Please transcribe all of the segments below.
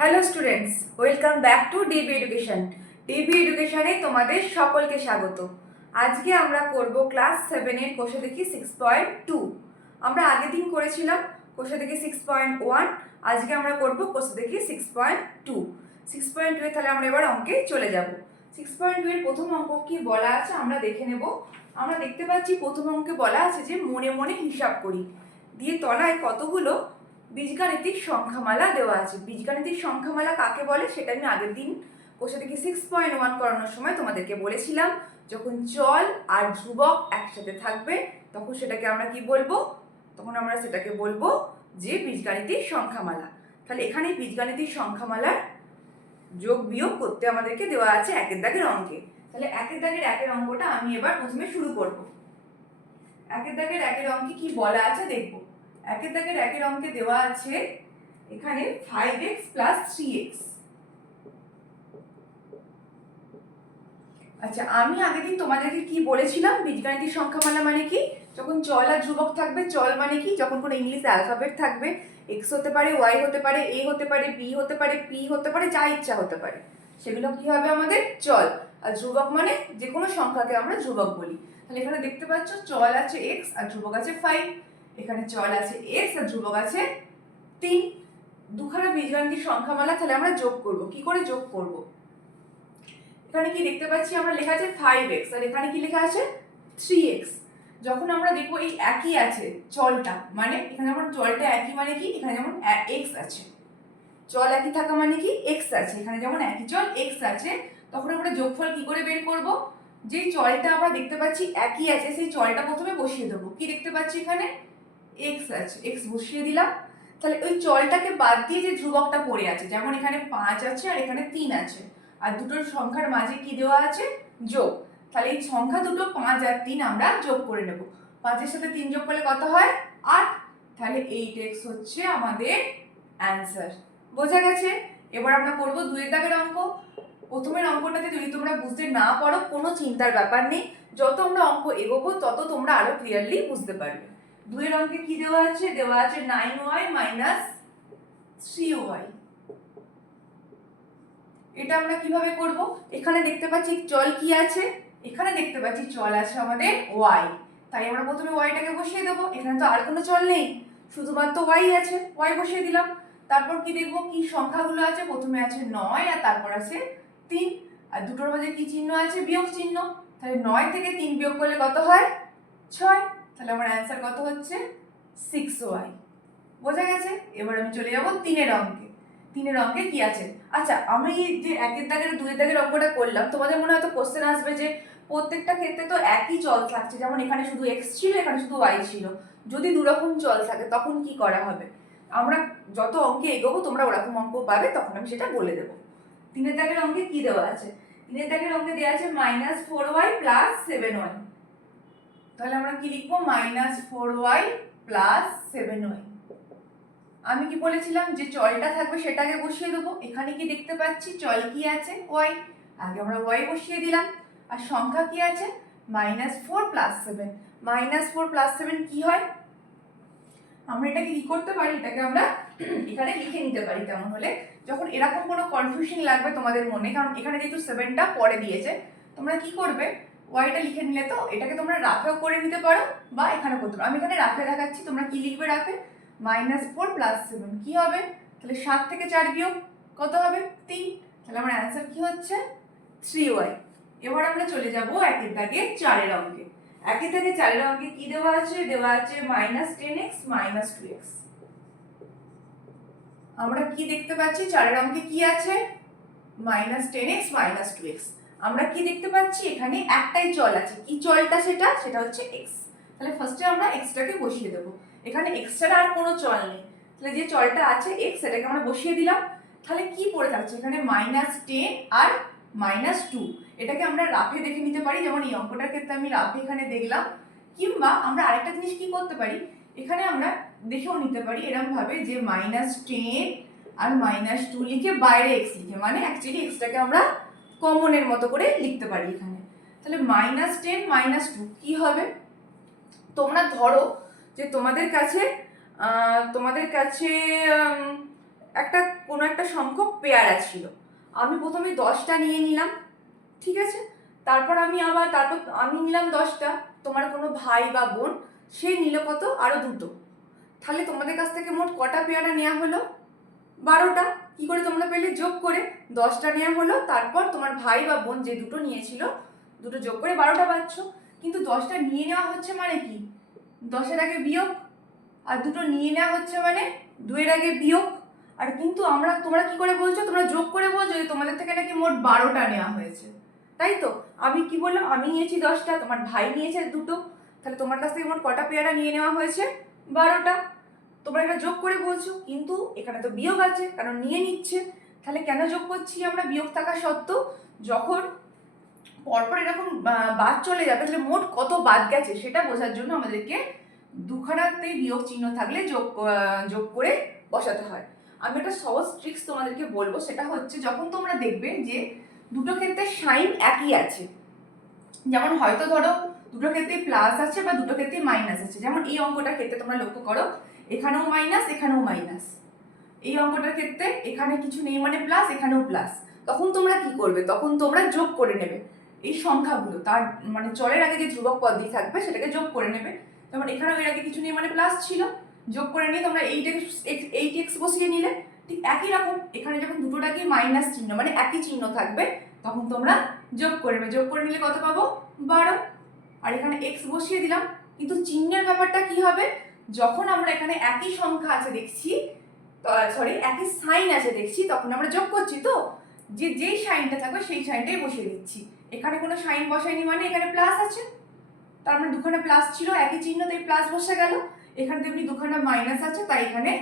Hello students, welcome back to DB education. DB এডুকেশনে তোমাদের সকলকে স্বাগত। আজকে আমরা করব ক্লাস 7-এর কোষে দেখি 6.2। আমরা আগের দিন করেছিলাম কোষে দেখি 6.1, আজকে আমরা করব কোষে দেখি 6.2। 6.2 এ তাহলে আমরা এবার অঙ্কে চলে যাব। 6.2 এর প্রথম অঙ্ক কি বলা আছে আমরা দেখে নেব। আমরা দেখতে পাচ্ছি প্রথম অঙ্কে বলা আছে যে মনে মনে হিসাব করি, দিয়ে তলায় কতগুলো বীজগাণিতিক সংখ্যামালা দেওয়া আছে। বীজগাণিতিক সংখ্যামালা কাকে বলে সেটা আমি আগের দিন কোষে থেকে 6.1 করানোর সময় তোমাদেরকে বলেছিলাম। যখন চল আর ধ্রুবক একসাথে থাকবে তখন সেটাকে আমরা কি বলবো? তখন আমরা সেটাকে বলবো যে বীজগাণিতিক সংখ্যামালা। তাহলে এখানে বীজগাণিতিক সংখ্যামালার যোগ বিয়োগ করতে আমাদেরকে দেওয়া আছে একের দাগের অঙ্কে। তাহলে একের দাগের একের অঙ্কটা আমি এবার প্রথমে শুরু করব। একের দাগের একের অঙ্কে কি বলা আছে দেখবো। একের দাগের একের অঙ্কে দেওয়া আছে এখানে 5x + 3x। আচ্ছা, আমি আগের দিন তোমাদেরকে কি বলেছিলাম বীজগাণিতিক সংখ্যামালা মানে কি? যখন চল আর ধ্রুবক থাকবে। চল মানে কি? যখন কোনো ইংলিশ অ্যালফাবেট থাকবে, x হতে পারে, y হতে পারে, a হতে পারে, b হতে পারে, p হতে পারে, যা ইচ্ছা হতে পারে, সেগুলো কি হবে আমাদের চল। আর ধ্রুবক মানে যে কোনো সংখ্যাকে আমরা ধ্রুবক বলি। তাহলে এখানে দেখতে পাচ্ছ চল আছে x আর ধ্রুবক আছে 5। এখানে চল আছে x আর ধ্রুবক আছে 3। দুখানা বীজগাণিতিক সংখ্যামালা। তাহলে আমরা যোগ করব। কি করে যোগ করব? এখানে কি দেখতে পাচ্ছি আমরা লেখা আছে 5x আর এখানে কি লেখা আছে 3x। যখন আমরা দেখব এই একই আছে চলটা, মানে এখানে যেমন চলটা একই মানে কি, এখানে যেমন x আছে, চল একই থাকা মানে কি x আছে, এখানে যেমন একই চল x আছে, তখন আমরা যোগফল কি করে বের করব? যে চলটা আমরা দেখতে পাচ্ছি একই আছে সেই চলটা প্রথমে বসিয়ে দেবো। কি দেখতে পাচ্ছি এখানে x আছে, x বসিয়ে দিলাম। তাহলে ওই চলটাকে বাদ দিয়ে যে ধ্রুবকটা পড়ে আছে, যেমন এখানে 5 আছে আর এখানে 3 আছে, আর দুটোর সংখ্যার মাঝে কি দেওয়া আছে যোগ। তাহলে এই সংখ্যা দুটো 5 আর 3 আমরা যোগ করে নেব। 5 এর সাথে 3 যোগ করলে কত হয় 8। তাহলে 8x হচ্ছে আমাদের অ্যানসার। বোঝা গেছে? এবার আমরা করব 2 এর দাগের অঙ্ক। প্রথমের অঙ্কটাতে যদি তোমরা বুঝতে না পারো কোনো চিন্তার ব্যাপার নেই, যত আমরা অঙ্ক এগোবো তত তোমরা আরো ক্লিয়ারলি বুঝতে পারবে। 2 এর অঙ্কে কি দেওয়া আছে? দেওয়া আছে 9y - 3y। এটা আমরা কিভাবে করব? এখানে দেখতে পাচ্ছি চল কি আছে, এখানে দেখতে পাচ্ছি চল আছে আমাদের y, তাই আমরা প্রথমে y-টাকে বসিয়ে দেব। এখানে তো আর কোনো চল নেই, শুধুমাত্র y আছে, y বসিয়ে দিলাম। তারপর কি দেখব কি সংখ্যাগুলো আছে, প্রথমে আছে 9 আর তারপর আছে 3, আর দুটোর মাঝে কি চিহ্ন আছে? বিয়োগ চিহ্ন। তাহলে 9 থেকে 3 বিয়োগ করলে কত হয় 6। তাহলে আমার অ্যানসার কত হচ্ছে 6y। বোঝা গেছে? এবার আমি চলে যাব 3 এর অঙ্কে। 3 এর অঙ্কে কি আছে? আচ্ছা, আমি যে 1 এর দাগের 2 এর দাগের অঙ্কটা করলাম, তোমাদের মনে হয়তো কোশ্চেন আসবে যে প্রত্যেকটা ক্ষেত্রে তো একই চল থাকছে, যেমন এখানে শুধু x ছিল, এখানে শুধু y ছিল, যদি দু রকম চল থাকে তখন কি করা হবে? আমরা যত অঙ্কে এগোবো তোমরা ওরকম অঙ্ক পাবে, তখন আমি সেটা বলে দেবো। 3 এর দাগের অঙ্কে কি দেওয়া আছে? 3 এর দাগের অঙ্কে দেওয়া আছে -4y + 7y। তাহলে আমরা কি লিখবো? -4y + 7y। আমি কি বলেছিলাম যে চলটা থাকবে সেটাকে বসিয়ে দেবো। এখানে কি দেখতে পাচ্ছি চল কি আছে y, আগে আমরা y বসিয়ে দিলাম। আর সংখ্যা কি আছে -4 + 7। -4 + 7 কি হয়? আমরা এটাকে কি করতে পারি, এটাকে আমরা এখানে লিখে নিতে পারি। তেমন হলে যখন এরকম কোনো কনফিউশন লাগবে তোমাদের মনে, কারণ এখানে যেহেতু 7টা পরে দিয়েছে, তোমরা কি করবে ওয়াইটা লিখে নিলে তো এটাকে তোমরা রাফেও করে নিতে পারো বা এখানে করতে পারো। আমি এখানে রাফে দেখাচ্ছি, তোমরা কি লিখবে রাফে? -4 + 7 কি হবে? তাহলে 7 থেকে 4 বিয়োগ কত হবে 3। তাহলে আমার অ্যান্সার কি হচ্ছে 3y। এবার আমরা চলে যাব একের দাগে 4 এর অঙ্কে। একের দাগে 4 এর অঙ্কে কি দেওয়া আছে? দেওয়া আছে -10x - 2x। আমরা কি দেখতে পাচ্ছি 4 এর অঙ্কে কি আছে? -10x - 2x। আমরা কি দেখতে পাচ্ছি? এখানে একটাই চল আছে। কি চলটা সেটা? সেটা হচ্ছে x। তাহলে ফার্স্টে আমরা x টাকে বসিয়ে দেব। এখানে x ছাড়া আর কোনো চল নেই, তাহলে যে চলটা আছে x সেটাকে আমরা বসিয়ে দিলাম। তাহলে কি পড়ে থাকছে এখানে? -10 আর -2। এটাকে আমরা রাফে দেখে নিতে পারি, যেমন এই অঙ্কটার ক্ষেত্রে আমি রাফে এখানে দেখলাম। কিংবা আমরা আরেকটা জিনিস কি করতে পারি, এখানে আমরা দেখেও নিতে পারি এরকম ভাবে যে -10 আর -2 লিখে বাইরে x লিখে, মানে অ্যাকচুয়ালি xটাকে আমরা কমনের মতো করে লিখতে পারি এখানে। তাহলে -10 - 2 কি হবে? তোমরা ধরো যে তোমাদের কাছে কোনো একটা সংখ্যক পেয়ারা ছিল। আমি প্রথমে 10টা নিয়ে নিলাম, ঠিক আছে। তারপর আমি নিলাম 10টা, তোমার কোনো ভাই বা বোন সে নিল কত, আরো 2টো। তাহলে তোমাদের কাছ থেকে মোট কটা পেয়ারা নেওয়া হলো? 12টা। কি করে তোমরা পেলে? যোগ করে। 10টা নেওয়া হলো, তারপর তোমার ভাই বা বোন যে 2টো নিয়েছিল, 2টো যোগ করে 12টা পাচ্ছ। কিন্তু 10টা নিয়ে নেওয়া হচ্ছে মানে কি? 10-এর আগে বিয়োগ, আর 2টো নিয়ে নেওয়া হচ্ছে মানে 2-এর আগে বিয়োগ। আর কিন্তু তোমরা কি করে বলছো? তোমরা যোগ করে বলছো যে তোমাদের থেকে নাকি মোট 12টা নেওয়া হয়েছে, তাই তো? আমি কি বললাম? আমি নিয়েছি 10টা, তোমার ভাই নিয়েছে 2টো, তাহলে তোমার কাছ থেকে মোট কটা পেয়ারা নিয়ে নেওয়া হয়েছে? 12টা। তোমরা এটা যোগ করে বলছো, কিন্তু এখানে তো বিয়োগ আছে, কারণ নিয়ে নিচ্ছে। তাহলে কেন যোগ করছি আমরা বিয়োগ থাকা সত্ত্বেও? যখন পরপর এরকম বাদ চলে যাবে, তাহলে মোট কত বাদ গেছে সেটা বোঝার জন্য আমাদেরকে দুখানাতেই বিয়োগ চিহ্ন থাকলে যোগ করে বসাতে হয়। আমি একটা সহজ ট্রিক্স তোমাদেরকে বলবো, সেটা হচ্ছে যখন তোমরা দেখবে যে দুটো ক্ষেত্রে সাইন একই আছে, যেমন হয়তো ধরো দুটো ক্ষেত্রে প্লাস আছে বা দুটো ক্ষেত্রে মাইনাস আছে, যেমন এই অঙ্কটার ক্ষেত্রে তোমরা লক্ষ্য করো এখানেও মাইনাস এখানেও মাইনাস, এই অঙ্কটার ক্ষেত্রে এখানে কিছু নেই মানে প্লাস, এখানেও প্লাস। তখন তোমরা কি করবে? তখন তোমরা যোগ করে নেবে এই সংখ্যাগুলো, তার মানে চলের আগে যে ধ্রুবক পদটি থাকবে সেটাকে যোগ করে নেবে। যেমন এখানেও এর আগে কিছু নেই মানে প্লাস ছিল, যোগ করে নিয়ে তোমরা 8x বসিয়ে নিলে। ঠিক একই রকম এখানে যখন দুটোর আগে মাইনাস চিহ্ন মানে একই চিহ্ন থাকবে, তখন তোমরা যোগ করে নেবে। যোগ করে নিলে কত পাবো? 12। আর এখানে x বসিয়ে দিলাম। কিন্তু চিহ্নের ব্যাপারটা কি হবে? যখন আমরা এখানে একই সংখ্যা আছে দেখছি, একই সাইন আছে দেখছি, তখন আমরা যোগ করছি, তো যেই সাইনটা থাকবে সেই সাইনটাই বসিয়ে দিচ্ছি। এখানে কোনো সাইন বসাইনি মানে এখানে প্লাস আছে, তার মানে দুখানা প্লাস ছিল, একই চিহ্ন, তাই প্লাস বসে গেল। এখানে তেমনি দুখানা মাইনাস আছে, তাই এখানে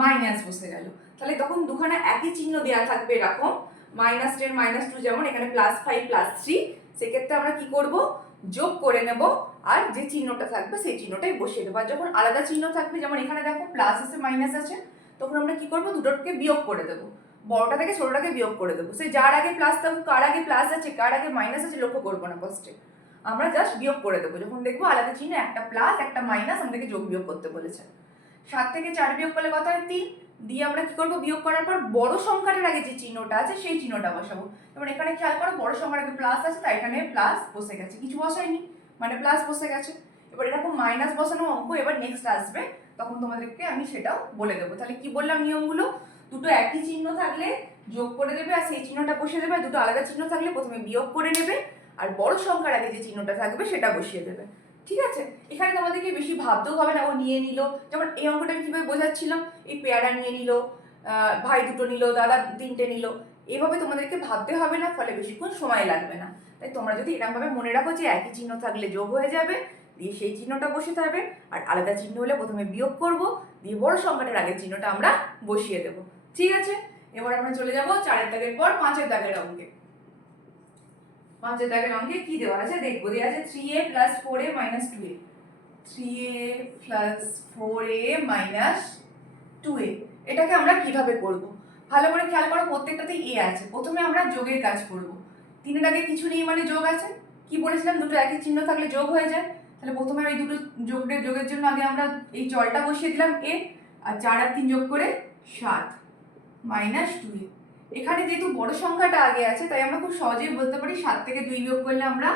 মাইনাস বসে গেল। তাহলে তখন দুখানা একই চিহ্ন দেওয়া থাকবে এরকম, -10 -2, যেমন এখানে +5 +3, সেক্ষেত্রে আমরা কি করব? যোগ করে নেব, আর যে চিহ্নটা থাকবে সেই চিহ্নটাই বসিয়ে দেবো। আর যখন আলাদা চিহ্ন থাকবে, যেমন এখানে দেখো প্লাস আছে মাইনাস আছে, তখন আমরা কি করব? দুটোকে বিয়োগ করে দেবো, বড়টা থেকে ছোটটাকে বিয়োগ করে দেবো। সেই যার আগে প্লাস থাকুক, কার আগে প্লাস আছে কার আগে মাইনাস আছে লক্ষ্য করবো না, ফার্স্টে আমরা জাস্ট বিয়োগ করে দেবো। যখন দেখবো আলাদা চিহ্ন, একটা প্লাস একটা মাইনাস, আমাদেরকে যোগ বিয়োগ করতে বলেছে। 7 থেকে 4 বিয়োগ করলে কত হয়? 3। দিয়ে আমরা কি করবো? বিয়োগ করার পর বড় সংখ্যাটার আগে যে চিহ্নটা আছে সেই চিহ্নটা বসাবো। যেমন এখানে খেয়াল করো বড় সংখ্যার আগে প্লাস আছে, তাই এখানে প্লাস বসে গেছে, কিছু বসাইনি মানে প্লাস বসে গেছে। এবার এরকম মাইনাস বসানো অঙ্ক এবার নেক্সট আসবে, তখন তোমাদেরকে আমি সেটাও বলে দেবো। তাহলে কি বললাম নিয়মগুলো? দুটো একই চিহ্ন থাকলে যোগ করে দেবে আর সেই চিহ্নটা বসিয়ে দেবে, দুটো আলাদা চিহ্ন থাকলে প্রথমে বিয়োগ করে নেবে আর বড় সংখ্যার আগে যে চিহ্নটা থাকবে সেটা বসিয়ে দেবে, ঠিক আছে? এখানে তোমাদেরকে বেশি ভাবতেও হবে না, ও নিয়ে নিল। যেমন এই অঙ্কটা আমি কিভাবে বোঝাচ্ছিলাম, এই পেয়ারা নিয়ে নিল, ভাই 2টো নিল, দাদা 3টে নিল, এভাবে তোমাদেরকে ভাবতে হবে না, ফলে বেশিক্ষণ সময় লাগবে না। তাই তোমরা যদি এরকমভাবে মনে রাখো যে একই চিহ্ন থাকলে যোগ হয়ে যাবে, দিয়ে সেই চিহ্নটা বসাতে হবে, আর আলাদা চিহ্ন হলে প্রথমে বিয়োগ করব, দিয়ে বড় সংখ্যাটার আগের চিহ্নটা আমরা বসিয়ে দেবো, ঠিক আছে? এবার আমরা চলে যাব 4-এর দাগের পর 5-এর দাগের অঙ্কে। 5-এর দাগের অঙ্কে কি দেওয়া আছে দেখবো। দেওয়া আছে 3a + 4a - 2a, 3a + 4a - 2a। এটাকে আমরা কিভাবে করব? ভালো করে খেয়াল করো, প্রত্যেকটাতেই a আছে। প্রথমে আমরা যোগের কাজ করব। 3-এর আগে কিছু নেই মানে যোগ আছে। কি বলেছিলাম? দুটো একই চিহ্ন থাকলে যোগ হয়ে যায়। তাহলে প্রথমে এই দুটো যোগের জন্য আগে আমরা এই চলটা বসিয়ে দিলাম a, আর 4 আর 3 যোগ করে 7 - 2a। এখানে যেহেতু বড় সংখ্যাটা আগে আছে, তাই আমরা খুব সহজেই বলতে পারি 7 থেকে 2 বিয়োগ করলে আমরা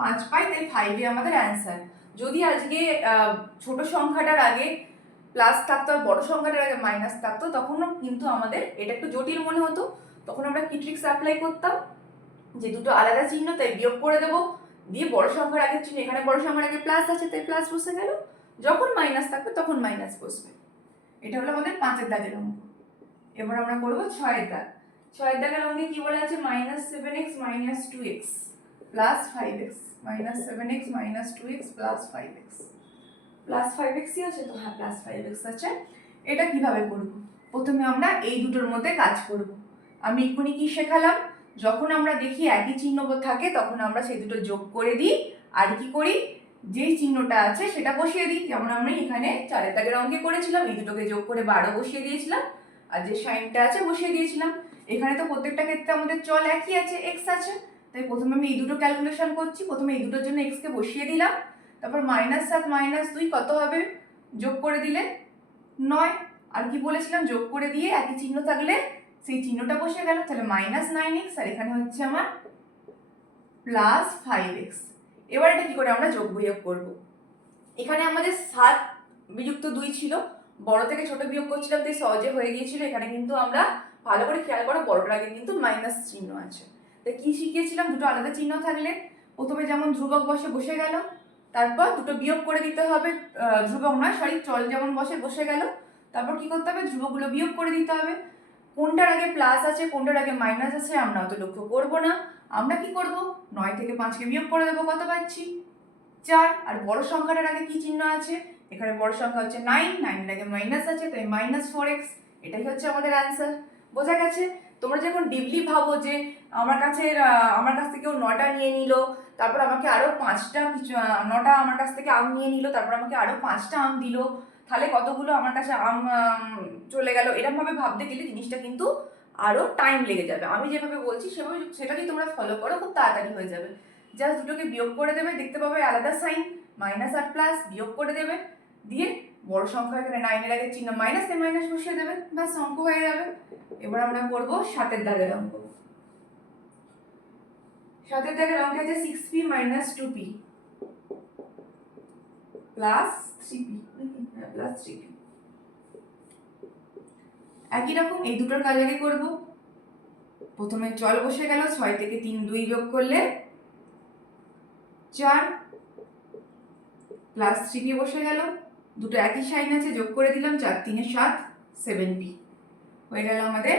5 পাই, তাই 5 আমাদের অ্যান্সার। যদি আজকে ছোট সংখ্যাটার আগে প্লাস থাকতো আর বড় সংখ্যাটার আগে মাইনাস থাকতো, তখনও কিন্তু আমাদের এটা একটু জটিল মনে হতো। তখন আমরা কি ট্রিক্স অ্যাপ্লাই করতাম? যে দুটো আলাদা চিহ্ন, তাই বিয়োগ করে দেবো, দিয়ে বড় সংখ্যার আগের চিহ্ন, এখানে বড় সংখ্যার আগে প্লাস আছে তাই প্লাস বসে গেল, যখন মাইনাস থাকবে তখন মাইনাস বসবে। এটা হলো আমাদের 5-এর দাগের অঙ্ক। এবার আমরা করবো 6-এর দাগ। 6-এর দাগের অঙ্কে কি বলা আছে? -7x - 2x + 5x, -7x - 2x + 5x, +5x আছে তো? হ্যাঁ, +5x আছে। এটা কিভাবে করব? প্রথমে আমরা এই দুটোর মধ্যে কাজ করব। আমি এক্ষুনি কি শেখালাম? যখন আমরা দেখি একই চিহ্ন থাকে, তখন আমরা সেই দুটো যোগ করে দিই, আর কি করি? যেই চিহ্নটা আছে সেটা বসিয়ে দিই। যেমন আমরা এখানে 4-এর দাগের অঙ্কে করেছিলাম, এই দুটোকে যোগ করে 12 বসিয়ে দিয়েছিলাম, আর যে সাইনটা আছে বসিয়ে দিয়েছিলাম। এখানে তো প্রত্যেকটা ক্ষেত্রে আমাদের চল একই আছে, x আছে, তাই প্রথমে আমি এই দুটো ক্যালকুলেশন করছি। প্রথমে এই দুটোর জন্য x কে বসিয়ে দিলাম, তারপর -7 - 2 কত হবে? যোগ করে দিলে 9, আর কি বলেছিলাম, যোগ করে দিয়ে একই চিহ্ন থাকলে সেই চিহ্নটা বসে গেল, তাহলে -9x আর এখানে হচ্ছে আমার +5x। এবার এটা কি করে আমরা যোগ বিয়োগ করব। এখানে আমাদের 7 বিযুক্ত 2 ছিল, বড় থেকে ছোট বিয়োগ করছিলাম তাই সহজে হয়ে গিয়েছিল। এখানে কিন্তু আমরা ভালো করে খেয়াল করো, বড়টার আগে কিন্তু মাইনাস চিহ্ন আছে। তো কি শিখিয়েছিলাম, দুটো আলাদা চিহ্ন থাকলে প্রথমে যেমন ধ্রুবক বসে গেল, তারপর দুটো বিয়োগ করে দিতে হবে, ধ্রুবক নয় সরি, চল যেমন বসে গেল, তারপর কি করতে হবে, ধ্রুবকগুলো বিয়োগ করে দিতে হবে। কোনটার আগে প্লাস আছে কোনটার আগে মাইনাস আছে আমরা অত লক্ষ্য করব না। আমরা কি করব, 9 থেকে 5কে বিয়োগ করে দেবো, কত পাচ্ছি 4। আর বড় সংখ্যাটার আগে কি চিহ্ন আছে, এখানে বড় সংখ্যা হচ্ছে 9, 9 এর আগে মাইনাস আছে তাই -4x। এটাই হচ্ছে আমাদের অ্যান্সার। বোঝা গেছে? তোমরা যখন ডিপলি ভাবো যে আমার কাছ থেকে কেউ 9টা নিয়ে নিল, তারপর আমাকে আরো 5টা 9টা আমার কাছ থেকে আম নিয়ে নিল, তারপর আমাকে আরো 5টা আম দিল, তাহলে কতগুলো আমার কাছে আম চলে গেল, এরকম ভাবে ভাবতে গেলে জিনিসটা কিন্তু আরো টাইম লেগে যাবে। আমি যেভাবে বলছি সেভাবে সেটা যদি তোমরা ফলো করো খুব তাড়াতাড়ি হয়ে যাবে। জাস্ট দুটোকে বিয়োগ করে দেবে, দেখতে পাবে আলাদা সাইন, মাইনাস আর প্লাস, বিয়োগ করে দেবে, দিয়ে বড় সংখ্যা এখানে 9 এর আগে চিহ্ন মাইনাস এ মাইনাস বসিয়ে দেবে, ব্যাস অঙ্ক হয়ে যাবে। এবার আমরা করব 7 দাগের অঙ্ক। 7 দাগের অঙ্কে আছে 6p - 2p +3p একই রকম এই দুটোর কাজ আগে করব। প্রথমে চল বসে গেল, 6 থেকে 3 2 বিয়োগ করলে 4 +3p বসে গেল, দুটো একই সাইন আছে, যোগ করে দিলাম, 4 3 7 7p হয়ে গেল আমাদের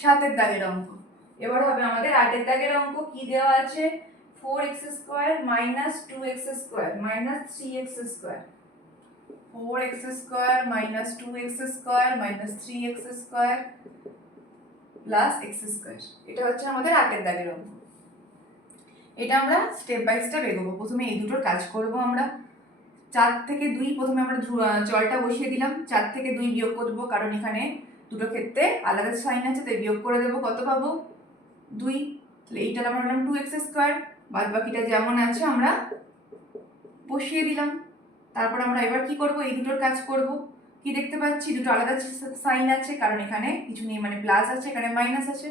7 দাগের অঙ্ক। এবার হবে আমাদের 8 দাগের অঙ্ক। কি দেওয়া আছে, 4x² - 2x² - 3x², 4x² - 2x² - 3x² +x²। এটা হচ্ছে আমাদের 8 দাগের অঙ্ক। এটা আমরা স্টেপ বাই স্টেপ এগোবো। প্রথমে এই দুটোর কাজ করব আমরা। 4 থেকে 2 প্রথমে আমরা চলটা বসিয়ে দিলাম, 4 থেকে 2 বিয়োগ করব, কারণ এখানে দুটো ক্ষেত্রে আলাদা সাইন আছে তাই বিয়োগ করে দেবো, কত পাবো 2। তাহলে এইটা আমরা পেলাম 2x², বাদ বাকিটা যেমন আছে আমরা বসিয়ে দিলাম। তারপর আমরা এবার কি করব, এই দুটোর কাজ করব। কি দেখতে পাচ্ছি, দুটো আলাদা সাইন আছে, কারণ এখানে কিছু নেই, মানে প্লাস আছে এখানে মাইনাস আছে,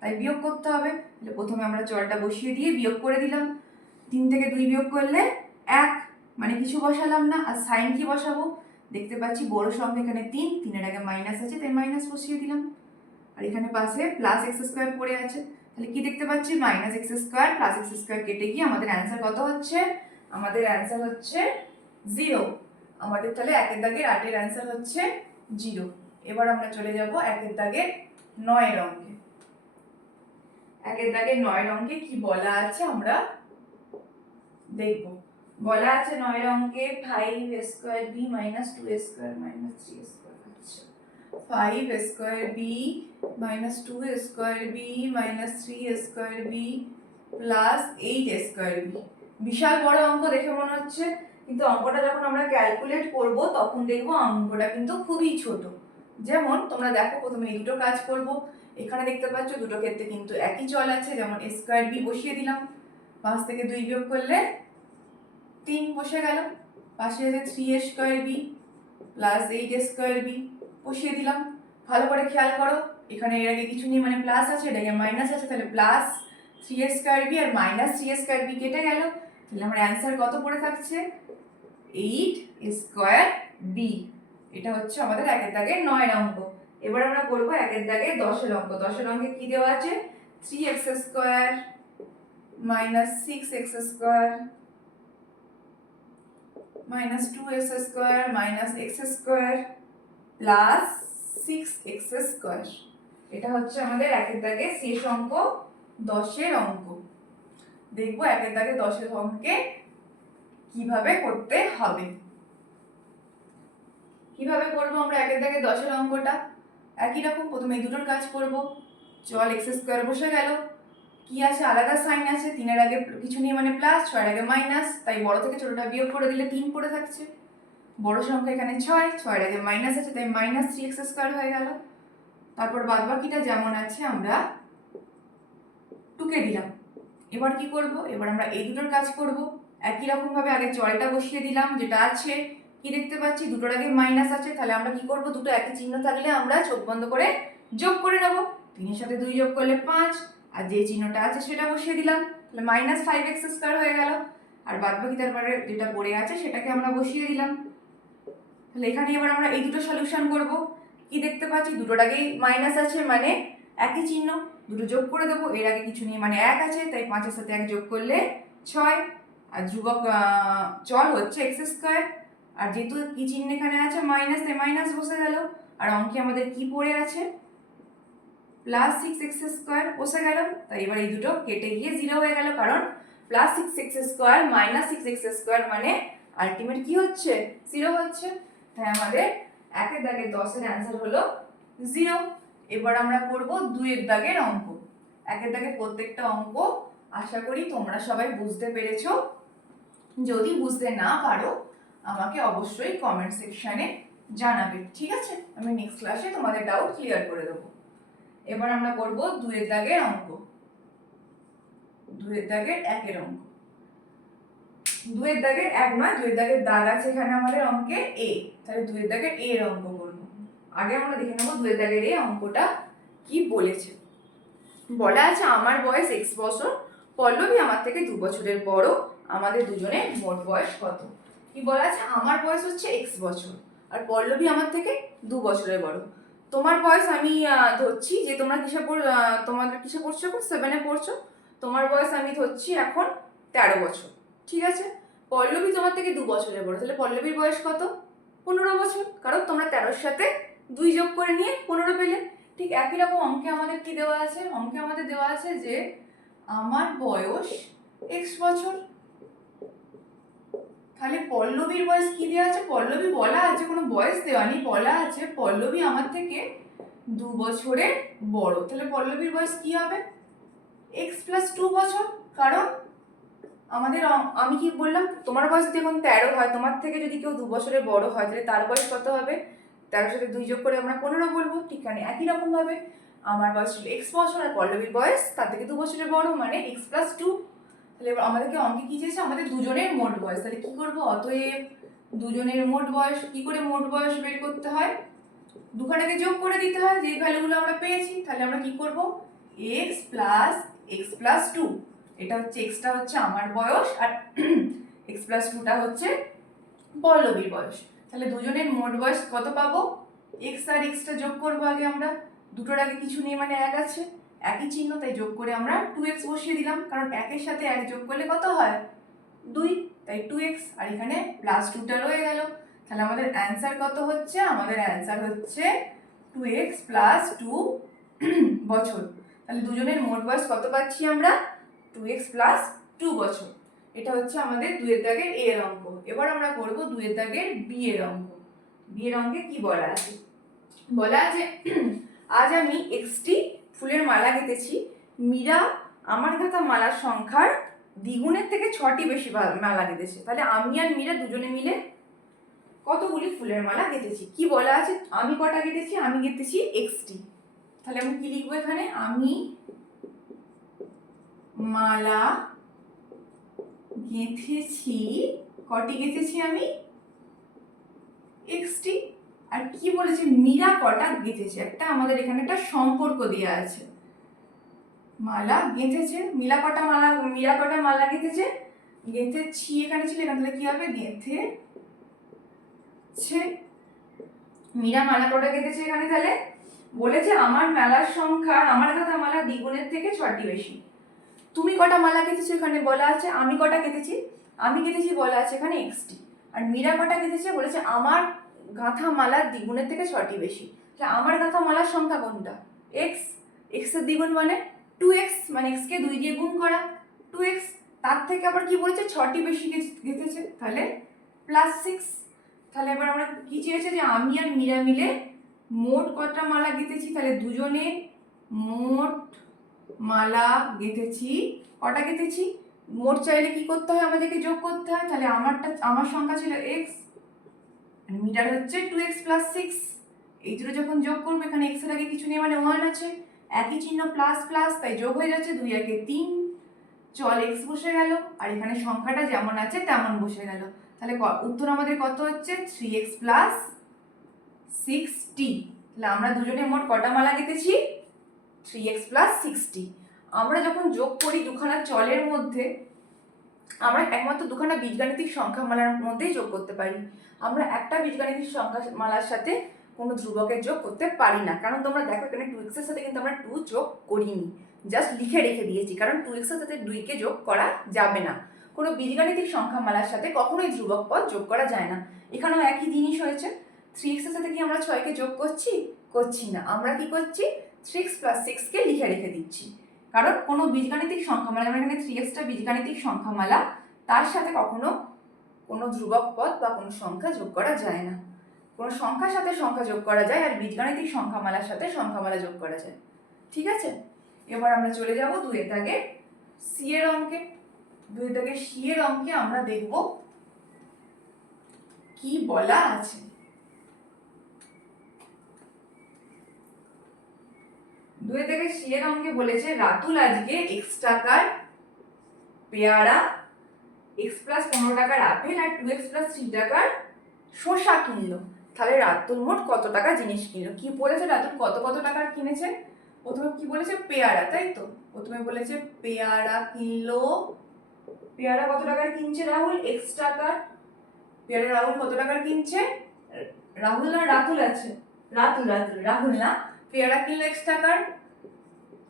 তাই বিয়োগ করতে হবে। তাহলে প্রথমে আমরা চলটা বসিয়ে দিয়ে বিয়োগ করে দিলাম। 3 থেকে 2 বিয়োগ করলে 1, মানে কিছু বসালাম না। আর সাইন কি বসাবো, দেখতে পাচ্ছি বড় সংখ্যা এখানে 3, 3 এর আগে মাইনাস আছে তাই মাইনাস বসিয়ে দিলাম। আর এখানে পাশে +x² পড়ে আছে, তাহলে কি দেখতে পাচ্ছি, -x² +x² কেটে গিয়ে আমাদের অ্যান্সার কত হচ্ছে, আমাদের অ্যান্সার হচ্ছে 0। আমাদের তাহলে 1 দাগের 8 এর অ্যান্সার হচ্ছে 0। এবার আমরা চলে যাব 1 দাগের 9 এর অঙ্কে। 1 দাগের 9 এর অঙ্কে কি বলা আছে আমরা দেখব। বলা আছে 9 এর অঙ্কে 5² b - 2² - 3² আচ্ছা 5² b - 2² b - 3² b +8² b। বিশাল বড় অঙ্ক দেখে মনে হচ্ছে, কিন্তু অঙ্কটা যখন আমরা ক্যালকুলেট করব তখন দেখবো অঙ্কটা কিন্তু খুবই ছোট। যেমন তোমরা দেখো, প্রথমে এই দুটো কাজ করব। এখানে দেখতে পাচ্ছ দুটো ক্ষেত্রে কিন্তু একই চল আছে, যেমন a² b বসিয়ে দিলাম, 5 থেকে 2 বিয়োগ করলে 3 বসে গেল, পাশে আছে 3a² b +8a² b বসিয়ে দিলাম। ভালো করে খেয়াল করো, এখানে এর আগে কিছু নেই, মানে প্লাস আছে, এর আগে মাইনাস আছে, তাহলে +3a² b আর -3a² b কেটে গেল, তাহলে আমার অ্যান্সার কত পড়ে থাকছে 8a² b। এটা হচ্ছে আমাদের 1 দাগের 9 এর অঙ্ক। এবার আমরা করব 1 দাগের 10 এর অঙ্ক। 10 এর অঙ্কে কি দেওয়া আছে, 3x² - 6x² -2x² - x² +6x²। এটা হচ্ছে আমাদের 1 দাগের শেষ অঙ্ক, 10 এর অঙ্ক। দেখবো 1 দাগের 10 এর অঙ্কে কিভাবে করতে হবে। কিভাবে করব আমরা 1 দাগের 10 এর অঙ্কটা, একই রকম। প্রথমে এই দুটোর কাজ করব। চল x² বসে গেল, কি আছে আলাদা সাইন আছে, 3 এর আগে কিছু নেই মানে প্লাস, 6 এর আগে মাইনাস, তাই বড় থেকে ছোটটা বিয়োগ করে দিলে 3 পড়ে থাকছে। বড় সংখ্যা এখানে 6, 6 এর আগে মাইনাস আছে তাই -3x² হয়ে গেল। তারপর বাদ বাকিটা যেমন আছে আমরা টুকে দিলাম। এবার কি করব, এবার আমরা এই দুটোর কাজ করব। একই রকম ভাবে আগে চলটা বসিয়ে দিলাম যেটা আছে, কি দেখতে পাচ্ছি দুটোর আগে মাইনাস আছে, তাহলে আমরা কি করব, দুটো একই চিহ্ন থাকলে আমরা চোখ বন্ধ করে যোগ করে নেব। 3 এর সাথে 2 যোগ করলে 5, আর যে চিহ্নটা আছে সেটা বসিয়ে দিলাম, তাহলে -5x² হয়ে গেল। আর বাদ বাকি তারপরে যেটা পড়ে আছে সেটাকে আমরা বসিয়ে দিলাম। তাহলে এখানে এবার আমরা এই দুটো সলিউশন করব। কি দেখতে পাচ্ছি দুটোর আগেই মাইনাস আছে মানে একই চিহ্ন, দুটো যোগ করে দেবো, এর আগে কিছু নেই মানে 1 আছে, তাই 5 এর সাথে 1 যোগ করলে 6, আর ধ্রুবক চল হচ্ছে x², আর যেহেতু কি চিহ্ন এখানে আছে মাইনাস, তাই মাইনাস বসে গেল। আর অঙ্কে আমাদের কি পড়ে আছে +6x² বসে গেল, তাই এবার এই দুটো কেটে গিয়ে 0 হয়ে গেল, কারণ +6x² -6x² মানে আলটিমেট কি হচ্ছে 0 হচ্ছে। তাই আমাদের 1 এর দাগের 10 এর অ্যান্সার হলো 0। এবার আমরা করব 2 এর দাগের অঙ্ক। 1 এর দাগের প্রত্যেকটা অঙ্ক আশা করি তোমরা সবাই বুঝতে পেরেছো। যদি বুঝতে না পারো আমাকে অবশ্যই কমেন্ট সেকশনে জানাবে, ঠিক আছে? আমি নেক্সট ক্লাসে তোমাদের ডাউট ক্লিয়ার করে দেবো। এবার আমরা করব 2 এর দাগের অঙ্ক। 2 এর দাগের 1 এর অঙ্ক। 2 এর দাগের 1 নয়, 2 এর দাগের দাগ আছে এখানে আমাদের অঙ্কে a, তাহলে 2 এর দাগের a এর অঙ্ক করব। আগে আমরা দেখে নেব 2 এর দাগের a অঙ্কটা কি বলেছে। বলা আছে আমার বয়স x বছর, পল্লবী আমার থেকে 2 বছরের বড়, আমাদের দুজনের মোট বয়স কত? কি বলা আছে, আমার বয়স হচ্ছে x বছর আর পল্লবী আমার থেকে 2 বছরের বড়। তোমার বয়স আমি ধরছি যে তোমরা তোমাদের কিসে পড়ছো, এখন 7 এ পড়ছো, তোমার বয়স আমি ধরছি এখন 13 বছর, ঠিক আছে? পল্লবী তোমার থেকে 2 বছরের বড়, তাহলে পল্লবীর বয়স কত? 15 বছর, কারণ তোমরা 13 এর সাথে 2 যোগ করে নিয়ে 15 পেলে। ঠিক একই রকম অঙ্কে আমাদের কি দেওয়া আছে, অঙ্কে আমাদের দেওয়া আছে যে আমার বয়স x বছর, তাহলে পল্লবীর বয়স কি দেওয়া আছে, পল্লবী বলা আছে, কোনো বয়স দেওয়া নেই, বলা আছে পল্লবী আমার থেকে 2 বছরের বড়, তাহলে পল্লবীর বয়স কি হবে x + 2 বছর। কারণ আমাদের আমি কি বললাম, তোমার বয়স যদি এখন 13 হয়, তোমার থেকে যদি কেউ 2 বছরের বড় হয় তাহলে তার বয়স কত হবে, 13 সাথে 2 যোগ করে আমরা 15 বলবো। ঠিক আছে, একই রকম ভাবে আমার বয়স ছিল x বছর আর পল্লবীর বয়স তার থেকে 2 বছরের বড় মানে x + 2। তাহলে এবার আমাদেরকে অঙ্কে কি চেয়েছে, আমাদের দুজনের মোট বয়স। তাহলে কি করব, অতএব দুজনের মোট বয়স, কি করে মোট বয়স বের করতে হয়, দুখানেকে যোগ করে দিতে হয় যে ভ্যালুগুলো আমরা পেয়েছি। তাহলে আমরা কি করব, x + x + 2, এটা হচ্ছে x টা হচ্ছে আমার বয়স আর x + 2 টা হচ্ছে পল্লবীর বয়স। তাহলে দুজনের মোট বয়স কত পাবো, x আর x টা যোগ করব আগে আমরা, দুটোর আগে কিছু নেই মানে 1 আছে, একই চিহ্ন তাই যোগ করে আমরা 2x বসিয়ে দিলাম, কারণ 1 এর সাথে 1 যোগ করলে কত হয় 2, তাই 2x, আর এখানে +2 টা রয়ে গেল। তাহলে আমাদের অ্যানসার কত হচ্ছে, আমাদের অ্যানসার হচ্ছে 2x + 2 বছর। তাহলে দুজনের মোট বয়স কত পাচ্ছি আমরা, 2x + 2 বছর। এটা হচ্ছে আমাদের 2 এর দাগের a এর অঙ্ক। এবার আমরা করব 2 এর দাগের b এর অঙ্ক। b এর অঙ্কে কি বলা আছে, বলা আছে আজ আমি একটি ফুলের মালা গেঁথেছি, মীরা আমার গাঁথা মালার সংখ্যার দ্বিগুণের থেকে 6টি বেশি মালা গেঁথেছে। তাহলে আমি আর মীরা দুজনে মিলে কতগুলি ফুলের মালা গেঁথেছি। কি বলা আছে, আমি কটা গেঁথেছি, আমি গেঁথেছি xটি। তাহলে আমি কি লিখবো এখানে, আমি মালা গেঁথেছি, কটি গেঁথেছি আমি xটি। আর কি বলেছে, মীরা কটা গেঁথেছে, একটা আমাদের এখানে একটা সম্পর্ক দেওয়া আছে, মালা গেঁথেছে, মীরা কটা মালা গেঁথেছে, গেঁথেছি এখানে ছিল, এখান থেকে কি হবে গেঁথেছে। মীরা মালা কটা গেঁথেছে এখানে, তাহলে বলেছে আমার মালার সংখ্যা, আমার গাঁথা মালা দ্বিগুণের থেকে 6টি বেশি। তুমি কটা মালা গেঁথেছো এখানে বলা আছে, আমি কটা গেঁথেছি, আমি গেঁথেছি বলা আছে এখানে xটি। আর মীরা কটা গেঁথেছে বলেছে আমার গাঁথা মালার দ্বিগুণের থেকে 6টি বেশি। তাহলে আমার গাঁথা মালার সংখ্যা কোনটা, x, x এর দ্বিগুণ মানে 2x, মানে x কে 2 দিয়ে গুণ করা 2x, তার থেকে আবার কি বলেছে 6টি বেশি গেঁথেছে, তাহলে +6। তাহলে এবার আমরা কি চেয়েছে, যে আমি আর মীরা মিলে মোট কটা মালা গেঁথেছি, তাহলে দুজনে মোট মালা গেঁথেছি, কটা গেঁথেছি, মোট চাইলে কি করতে হয় আমাদেরকে যোগ করতে হয়। তাহলে আমার সংখ্যা ছিল x, মিটার হচ্ছে 2x + 6, এই দুটো যখন যোগ করবো এখানে x এর আগে কিছু নেই মানে 1 আছে, একই চিহ্ন প্লাস প্লাস তাই যোগ হয়ে যাচ্ছে, 2 একে 3, চল x বসে গেল, আর এখানে সংখ্যাটা যেমন আছে তেমন বসে গেল। তাহলে উত্তর আমাদের কত হচ্ছে 3x প্লাস 60। তাহলে আমরা দুজনে মোট কটা মালা কেটেছি 3x প্লাস 60। আমরা যখন যোগ করি দুখানা চলের মধ্যে আমরা একমাত্র দুখানা বীজগাণিতিক সংখ্যা মালার মধ্যেই যোগ করতে পারি। আমরা একটা বীজগাণিতিক সংখ্যা মালার সাথে কোনো ধ্রুবকের যোগ করতে পারি না, কারণ তোমরা দেখো এখানে 2x এর সাথে কিন্তু আমরা 2 যোগ করিনি, জাস্ট লিখে রেখে দিয়েছি, কারণ 2x এর সাথে 2 কে যোগ করা যাবে না। কোনো বীজগাণিতিক সংখ্যা মালার সাথে কখনোই ধ্রুবক পদ যোগ করা যায় না। এখানেও একই জিনিস হয়েছে। 3x এর সাথে কি আমরা 6 কে যোগ করছি না। আমরা কি করছি 3x প্লাস 6 কে লিখে রেখে দিচ্ছি, কারণ কোনো বীজগাণিতিক সংখ্যামালা, যেমন এখানে 3xটা বীজগাণিতিক সংখ্যামালা, তার সাথে কখনো কোনো ধ্রুবক পদ বা কোনো সংখ্যা যোগ করা যায় না। কোনো সংখ্যার সাথে সংখ্যা যোগ করা যায়, আর বীজগাণিতিক সংখ্যামালার সাথে সংখ্যামালা যোগ করা যায়। ঠিক আছে, এবার আমরা চলে যাব 2 এর দাগে সি এর অঙ্কে। 2 এর দাগে সি এর অঙ্কে আমরা দেখব কি বলা আছে। 2 এর দাগে সি এর অঙ্কে বলেছে রাতুল আজকে x টাকার পেয়ারা, x প্লাস 15 টাকার আপেল আর 2x প্লাস 3 টাকার শসা কিনলো। তাহলে রাতুল মোট কত টাকা জিনিস কিনলো? কি বলেছে রাতুল কত কত টাকার কিনেছে? প্রথমে কি বলেছে পেয়ারা, তাই তো? প্রথমে বলেছে পেয়ারা কিনলো। পেয়ারা কত টাকার কিনছে রাহুল? x টাকার। পেয়ারা রাহুল কত টাকার কিনছে? রাহুল না রাতুল আছে? রাতুল রাহুল না। পেয়ারা কিনলো x টাকার।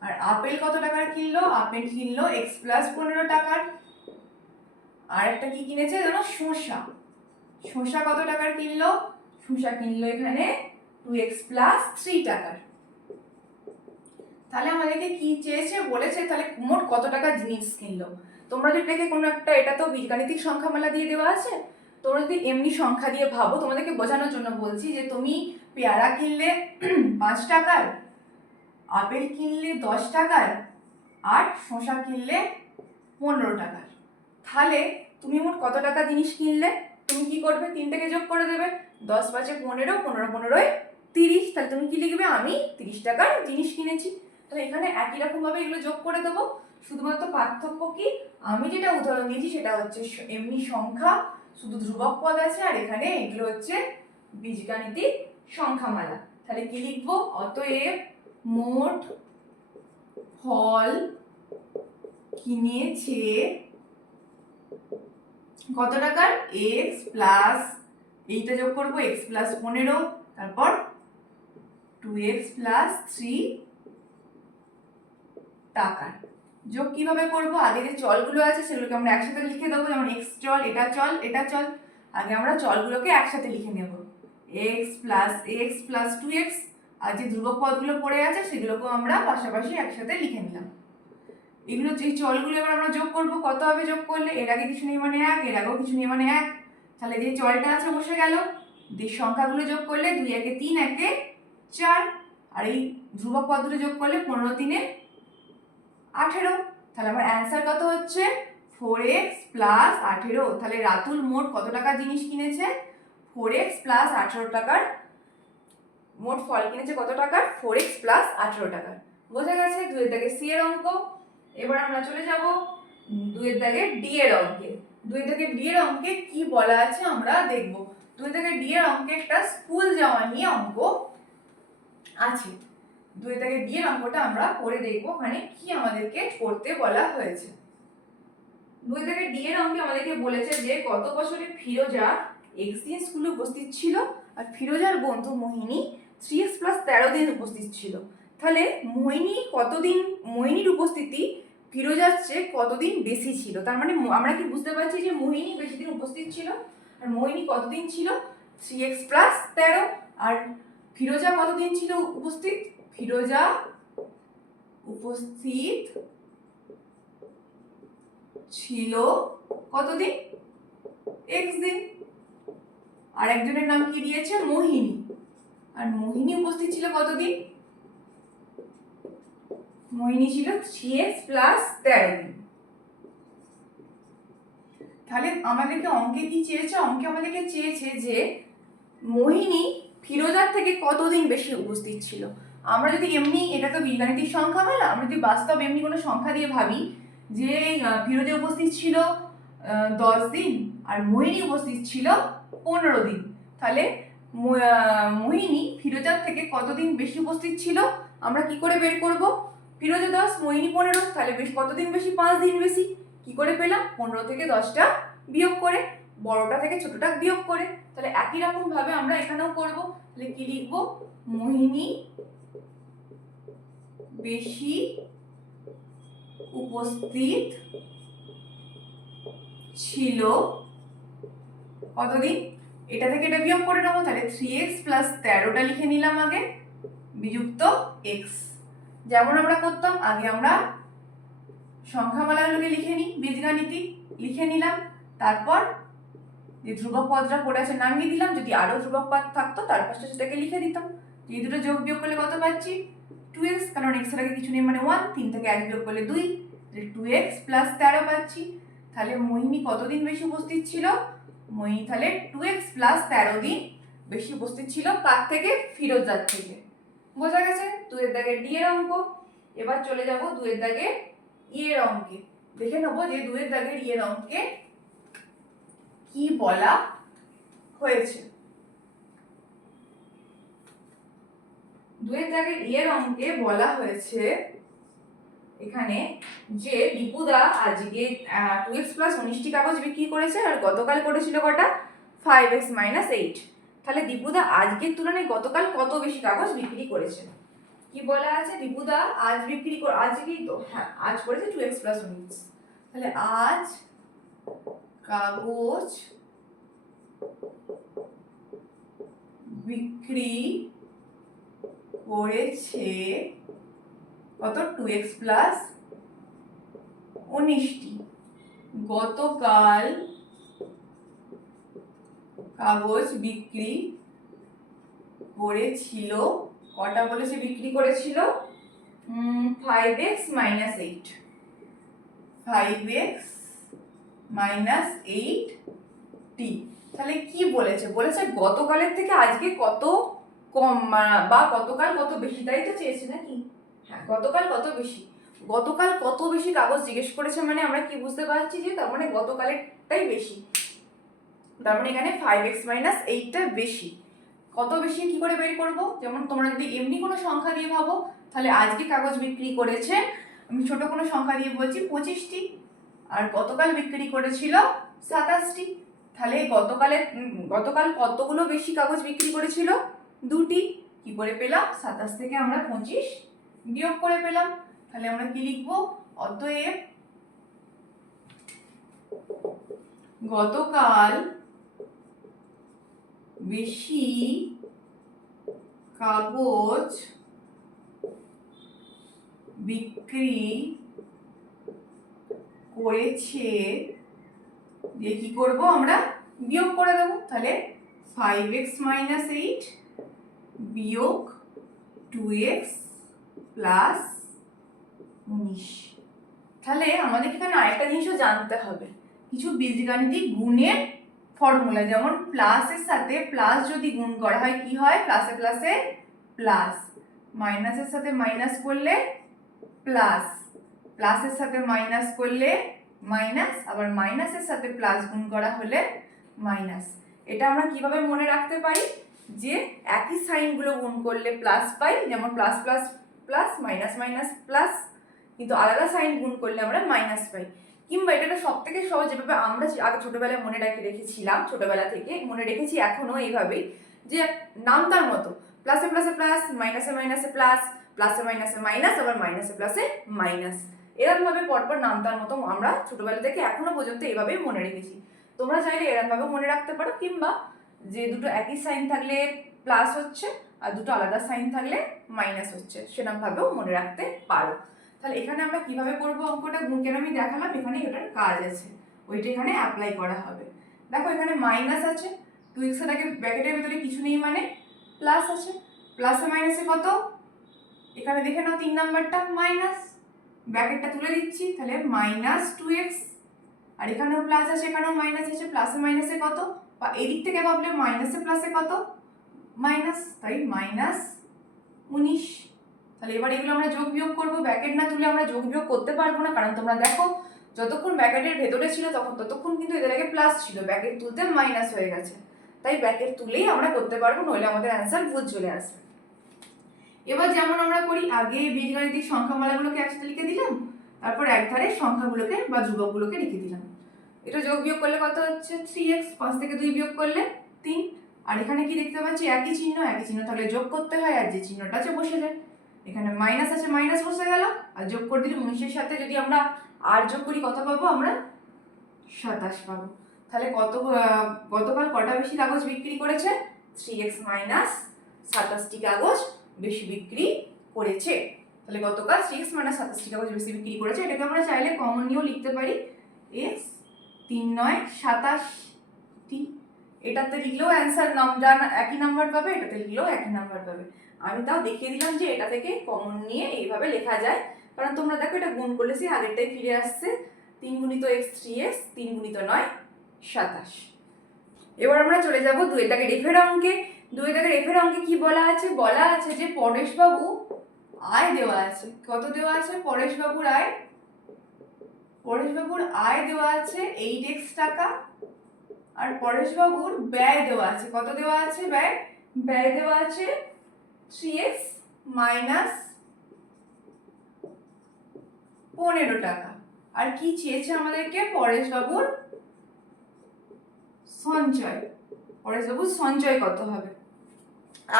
আর আপেল কত টাকার কিনলো? আপেল কিনলো x প্লাস 15 টাকার। আর একটা কি কিনেছে জানো? শসা। শসা কত টাকার কিনলো? শসা কিনলো এখানে 2x প্লাস 3 টাকার। তাহলে আমাদেরকে কি চেয়েছে বলেছে, তাহলে মোট কত টাকা জিনিস কিনলো। তোমরা যদি দেখে কোনো একটা, এটা তো বীজগাণিতিক সংখ্যামালা দিয়ে দেওয়া আছে, তোমরা যদি এমনি সংখ্যা দিয়ে ভাবো, তোমাদেরকে বোঝানোর জন্য বলছি যে তুমি পেয়ারা কিনলে 5 টাকার, আপেল কিনলে 10 টাকার, আর শসা কিনলে 15 টাকার। তাহলে তুমি মোট কত টাকা জিনিস কিনলে? তুমি কি করবে? 3টাকে যোগ করে দেবে। 10 5 15, 15 15 30। তাহলে তুমি কি লিখবে? আমি 30 টাকার জিনিস কিনেছি। তাহলে এখানে একই রকম ভাবে এগুলো যোগ করে দেবো। শুধুমাত্র পার্থক্য কি, আমি যেটা উদাহরণ দিয়েছি সেটা হচ্ছে এমনি সংখ্যা, শুধু ধ্রুবক পদ আছে, আর এখানে এগুলো হচ্ছে বীজগাণিতিক সংখ্যামালা। তাহলে কি লিখবো? অতএব মোট ফল কিনেছে কত টাকার? x প্লাস, এইটা যোগ করবো x প্লাস 15, তারপর 2x প্লাস 3 টাকার। যোগ কিভাবে করব? আগে যে চলগুলো আছে সেগুলোকে আমরা একসাথে লিখে দেবো, যেমন x চল, এটা চল, এটা চল। আগে আমরা চলগুলোকে একসাথে লিখে নেব, x প্লাস 2x, আর যে ধ্রুবক পদগুলো পড়ে আছে সেগুলোকেও আমরা পাশাপাশি একসাথে লিখে নিলাম। এগুলো যে চলগুলো এবার আমরা যোগ করব, কত হবে যোগ করলে? এর আগে কিছু নেই মানে 1, এর আগেও কিছু নেই মানে 1। তাহলে যে চলটা আছে বসে গেল। যে সংখ্যাগুলো যোগ করলে 2 একে 3, একে 4, আর এই ধ্রুবক পদগুলো যোগ করলে 15 3 18। তাহলে আমার অ্যান্সার কত হচ্ছে? 4x plus 18। তাহলে রাতুল মোট কত টাকার জিনিস কিনেছে? 4x প্লাস 18 টাকার। মোট ফল কিনেছে কত টাকার? 4x প্লাস 18 টাকার। বোঝা গেছে 2 এর দাগে সি এর অঙ্ক। এবার আমরা চলে যাব 2 এর দাগে ডি এর অঙ্কে। 2 এর দাগে ডি এর অঙ্কে কি বলা আছে আমরা দেখব। 2 এর দাগে ডি এর অঙ্কে একটা স্কুল যাওয়া নিয়ে অঙ্ক আছে। 2 এর দাগে ডি এর অঙ্কটা আমরা করে দেখব, মানে কি আমাদেরকে করতে বলা হয়েছে। 2 এর দাগে ডি এর অঙ্কে আমাদেরকে বলেছে যে গত বছরে ফিরোজা x দিন স্কুলে উপস্থিত ছিল, আর ফিরোজার বন্ধু মোহিনী 3x প্লাস 13 দিন উপস্থিত ছিল। তাহলে মোহিনীর উপস্থিতি ফিরোজার চেয়ে কতদিন বেশি ছিল। তার মানে আমরা কি বুঝতে পারছি যে মোহিনী বেশি দিন উপস্থিত ছিল, আর মোহিনী কতদিন ছিল? 3x plus 13। আর ফিরোজা কতদিন ছিল উপস্থিত? ফিরোজা উপস্থিত ছিল কতদিন? x দিন। আর একজনের নাম কি দিয়েছে? মোহিনী। আর মোহিনী উপস্থিত ছিল কতদিন? মোহিনী ছিল 3x প্লাস 13 দিন। তাহলে আমাদেরকে অঙ্কে কি চেয়েছে? অঙ্কে আমাদেরকে চেয়েছে যে মোহিনী ফিরোজার থেকে কতদিন বেশি উপস্থিত ছিল। আমরা যদি এমনি, এটা তো বীজগাণিতিক সংখ্যা বলা, আমরা যদি বাস্তব এমনি কোনো সংখ্যা দিয়ে ভাবি যে ফিরোজা উপস্থিত ছিল 10 দিন আর মোহিনী উপস্থিত ছিল 15 দিন। তাহলে মোহিনী ফিরোজার থেকে কতদিন বেশি উপস্থিত ছিল আমরা কি করে বের করব? ফিরোজা 10, মোহিনী 15, তাহলে বেশ কতদিন বেশি? 5 দিন বেশি। কি করে পেলাম? 15 থেকে 10টা বিয়োগ করে, বড়টা থেকে ছোটটা বিয়োগ করে। তাহলে একই রকম ভাবে আমরা এখানেও করব। তাহলে কি লিখবো? মোহিনী বেশি উপস্থিত ছিল কতদিন? এটা থেকে এটা বিয়োগ করে নেবো। তাহলে 3x প্লাস 13টা লিখে নিলাম আগে, বিযুক্ত x। যেমন আমরা করতাম আগে, আমরা সংখ্যামালাগুলোকে লিখে নিই, বীজগাণিতি লিখে নিলাম, তারপর যে ধ্রুবক পদটা পড়ে আছে নামিয়ে দিলাম, যদি আরো ধ্রুবক পদ থাকতো তার পাশে সেটাকে লিখে দিতাম। এই দুটো যোগ বিয়োগ করলে কত পাচ্ছি? 2x, কারণ x এর আগে কিছু নেই মানে 1, 3 থেকে 1 বিয়োগ করলে 2, 2x প্লাস 13 পাচ্ছি। তাহলে মোহিনী কতদিন বেশি উপস্থিত ছিল? মোহিনী তাহলে 2x প্লাস 13 দিন বেশি উপস্থিত ছিল। কার থেকে? ফিরোজার থেকে। বোঝা গেছে 2 এর দাগে ডি এর অঙ্ক। এবার চলে যাব 2 এর দাগে ই এর অঙ্কে। দেখে নেবো যে 2 এর দাগের ই এর অঙ্কে কি বলা হয়েছে। 2 এর দাগের ই এর অঙ্কে বলা হয়েছে এখানে যে দীপুদা আজকে 2x প্লাস 19টি কাগজ বিক্রি করেছে, আর গতকাল করেছিল কটা? 5x minus 8। তাহলে দীপুদা আজকের তুলনায় গতকাল কত বেশি কাগজ বিক্রি করেছে? কি বলা আছে? দীপুদা আজ আজকেই তো, হ্যাঁ আজ করেছে 2x প্লাস 19। তাহলে আজ কাগজ বিক্রি করেছে কত? 2x plus 19টি। গতকাল কাগজ বিক্রি করেছিল কটা? বলেছে বিক্রি করেছিল 5x মাইনাস 8, 5x মাইনাস 8টি। তাহলে কি বলেছে? বলেছে গতকালের থেকে আজকে কত কম বা গতকাল কত বেশি, তাই তো চেয়েছে নাকি? হ্যাঁ, গতকাল কত বেশি। গতকাল কত বেশি কাগজ জিজ্ঞেস করেছে মানে আমরা কি বুঝতে পারছি যে তার মানে গতকালেরটাই বেশি। তার মানে এখানে 5x মাইনাস 8টা বেশি। কত বেশি কি করে বের করব? যেমন তোমরা যদি এমনি কোনো সংখ্যা দিয়ে ভাবো, তাহলে আজকে কাগজ বিক্রি করেছে, আমি ছোট কোনো সংখ্যা দিয়ে বলছি 25টি, আর গতকাল বিক্রি করেছিল 27টি। তাহলে গতকাল কতগুলো বেশি কাগজ বিক্রি করেছিল? 2টি। কি করে পেলাম? 27 থেকে আমরা 25 বিয়োগ করে পেলাম। তাহলে আমরা কি লিখবো? অতএব গতকাল বেশি কাগজ বিক্রি করেছে, দিয়ে কি করব আমরা? বিয়োগ করে দেবো। তাহলে 5x মাইনাস 8 বিয়োগ 2x প্লাস 19। তাহলে আমাদের এখানে আরেকটা জিনিসও জানতে হবে, কিছু বীজগাণিতিক গুণের ফর্মুলা। যেমন প্লাসের সাথে প্লাস যদি গুণ করা হয় কি হয়? প্লাসে প্লাসে প্লাস, মাইনাসের সাথে মাইনাস করলে প্লাস, প্লাসের সাথে মাইনাস করলে মাইনাস, আবার মাইনাসের সাথে প্লাস গুণ করা হলে মাইনাস। এটা আমরা কিভাবে মনে রাখতে পারি? যে একই সাইনগুলো গুণ করলে প্লাস পাই, যেমন plus plus plus, minus minus plus, কিন্তু আলাদা সাইন গুণ করলে আমরা মাইনাস পাই। কিংবা এটা সব থেকে সহজ যেভাবে আমরা আগে ছোটবেলায় মনে রেখেছিলাম, ছোটবেলা থেকে মনে রেখেছি এখনো এইভাবেই, যে নামতার মতো প্লাসে প্লাসে প্লাস, মাইনাসে মাইনাসে প্লাস, প্লাসে মাইনাসে মাইনাস, আবার মাইনাসে প্লাসে মাইনাস, এরকম ভাবে পরপর নামতার মতো আমরা ছোটবেলা থেকে এখনো পর্যন্ত এইভাবেই মনে রেখেছি। তোমরা চাইলে এরকম ভাবে মনে রাখতে পারো, কিংবা যে দুটো একই সাইন থাকলে প্লাস হচ্ছে আর দুটো আলাদা সাইন থাকলে মাইনাস হচ্ছে, সেরকম ভাবেও মনে রাখতে পারো। তাহলে এখানে আমরা কিভাবে করবো অঙ্কটা? কেন আমি দেখালাম, এখানে এটার কাজ আছে, ওইটা এখানে অ্যাপ্লাই করা হবে। দেখো এখানে মাইনাস আছে, 2x এর আগে ব্র্যাকেটের ভিতরে কিছু নেই মানে প্লাস আছে, প্লাসে মাইনাসে কত? এখানে দেখে নাও 3 নাম্বারটা মাইনাস, ব্র্যাকেটটা তুলে দিচ্ছি, তাহলে মাইনাস 2x, আর এখানেও প্লাস আছে এখানেও মাইনাস আছে, প্লাসে মাইনাসে কত? বা এদিক থেকে ভাবলে মাইনাসে প্লাসে কত? মাইনাস, তাই মাইনাস 19। তাহলে এবার এগুলো আমরা যোগ বিয়োগ করবো, ব্র্যাকেট না তুলে আমরা যোগ বিয়োগ করতে পারবো না, কারণ তোমরা দেখো যতক্ষণ ব্র্যাকেটের ভেতরে ছিল ততক্ষণ কিন্তু এদের আগে প্লাস ছিল, ব্র্যাকেট তুলতে মাইনাস হয়ে গেছে, তাই ব্র্যাকেট তুলেই আমরা করতে পারবো, নইলে আমাদের অ্যান্সার ভুল চলে আসবে। এবার যেমন আমরা করি, আগে বীজগাণিতিক সংখ্যামালাগুলোকে একসাথে লিখে দিলাম, তারপর একধারে সংখ্যাগুলোকে বা ধ্রুবকগুলোকে লিখে দিলাম। এটা যোগ বিয়োগ করলে কত হচ্ছে 3x, 5 থেকে 2 বিয়োগ করলে 3। আর এখানে কি দেখতে পাচ্ছি একই চিহ্ন তাহলে যোগ করতে হয়, আর যে চিহ্নটা আছে বসে যায়। এখানে মাইনাস আছে, মাইনাস বসে গেল, আর যোগ করে দিলে 19-এর সাথে যদি আমরা আর যোগ করি কত পাবো আমরা? 27 পাবো। তাহলে গতকাল কটা বেশি কাগজ বিক্রি করেছে? 3x মাইনাস 27টি কাগজ বেশি বিক্রি করেছে। তাহলে গতকাল 3x মাইনাস 27টি কাগজ বেশি বিক্রি করেছে। এটাকে আমরা চাইলে কমন নিয়েও লিখতে পারি, x 3 9 27টি। এটাতে লিখলেও অ্যান্সার একই নাম্বার পাবে, এটাতে লিখলেও একই নাম্বার পাবে। আমি তাও দেখিয়ে দিলাম যে এটা থেকে কমন নিয়ে এইভাবে লেখা যায়, কারণ তোমরা দেখো এটা গুণ করলে সেই আগেরটাই ফিরে আসছে। 3 গুণিত x 3x, 3 গুণিত 9 27। এবার আমরা চলে যাব 2 দাগের এফের অঙ্কে। 2 দাগের এফের অঙ্কে কি বলা আছে? বলা আছে যে পরেশবাবু আয় দেওয়া আছে। কত দেওয়া আছে? পরেশবাবুর আয় দেওয়া আছে 8x টাকা, আর পরেশবাবুর ব্যয় দেওয়া আছে। কত দেওয়া আছে? ব্যয় দেওয়া আছে 3x মাইনাস 15 টাকা। আর কি চেয়েছে আমাদেরকে? পরেশবাবুর সঞ্চয় কত হবে।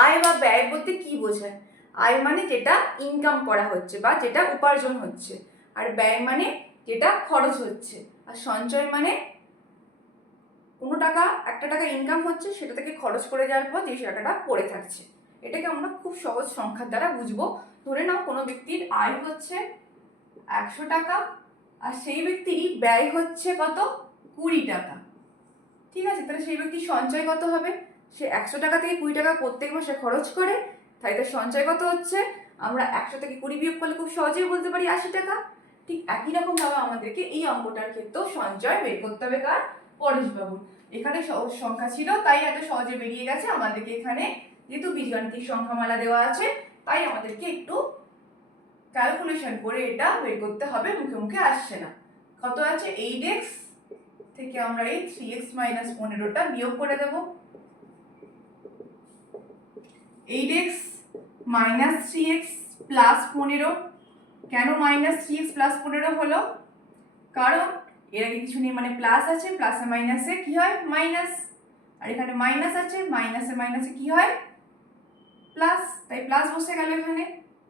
আয় বা ব্যয় বলতে কি বোঝায়? আয় মানে যেটা ইনকাম করা হচ্ছে বা যেটা উপার্জন হচ্ছে, আর ব্যয় মানে যেটা খরচ হচ্ছে, আর সঞ্চয় মানে কোনো একটা টাকা ইনকাম হচ্ছে, সেটা থেকে খরচ করে যাওয়ার পর যে টাকাটা পড়ে থাকছে। এটাকে আমরা খুব সহজ সংখ্যার দ্বারা বুঝবো। ধরে নাও কোনো ব্যক্তির আয় হচ্ছে 100 টাকা, আর সেই ব্যক্তিরই ব্যয় হচ্ছে কত? 20 টাকা। ঠিক আছে, তাহলে সেই ব্যক্তির সঞ্চয় কত হবে? সে 100 টাকা থেকে 20 টাকা প্রত্যেক মাসে খরচ করে, তাই তার সঞ্চয় কত হচ্ছে? আমরা 100 থেকে 20 বিয়োগ করলে খুব সহজেই বলতে পারি 80 টাকা। ঠিক একই রকম ভাবে আমাদেরকে এই অঙ্কটার ক্ষেত্রেও সঞ্চয় বের করতে হবে কার? পরেশবাবুর। এখানে সহজ সংখ্যা ছিল তাই এত সহজে বেরিয়ে গেছে। আমাদেরকে এখানে যেহেতু বীজগাণিতিক সংখ্যামালা দেওয়া আছে, তাই আমাদেরকে একটু ক্যালকুলেশন করে এটা বের করতে হবে, মুখে মুখে আসছে না। কত আছে? 8x থেকে আমরা এই 3x মাইনাস 15টা বিয়োগ করে দেব। 8x minus 3x plus 15। কেন মাইনাস 3x প্লাস 15 হলো? কারণ এর আগে কিছু নেই, মানে প্লাস আছে, প্লাসে মাইনাসে কি হয়? মাইনাস। আর এখানে মাইনাস আছে, মাইনাসে মাইনাসে কি হয়? প্লাস। তাই প্লাস বসে গেল এখানে।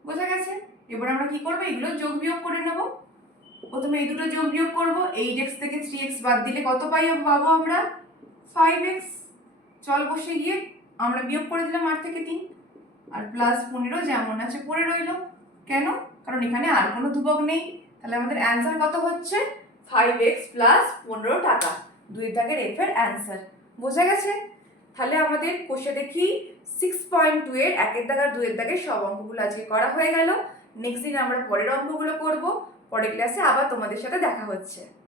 বোঝা গেছে? এবার আমরা কি করবো? এগুলো যোগ বিয়োগ করে নেব। প্রথমে এই দুটো যোগ বিয়োগ করব। 8x থেকে 3x বাদ দিলে কত পাবো আমরা? 5x। চল বসে গিয়ে আমরা বিয়োগ করে দিলাম 8 থেকে 3, আর প্লাস 15 যেমন আছে পড়ে রইল। কেন? কারণ এখানে আর কোনো ধ্রুবক নেই। তাহলে আমাদের অ্যান্সার কত হচ্ছে? 5x প্লাস 15 টাকা। 2 দাগের এফ এর অ্যান্সার। বোঝা গেছে? তাহলে আমাদের কোষে দেখি 6.2 এর 1 দাগ আর 2 দাগের সব অঙ্কগুলো আজকে করা হয়ে গেল। নেক্সট দিন আমরা পরের অঙ্কগুলো করব। পরের ক্লাসে আবার তোমাদের সাথে দেখা হচ্ছে।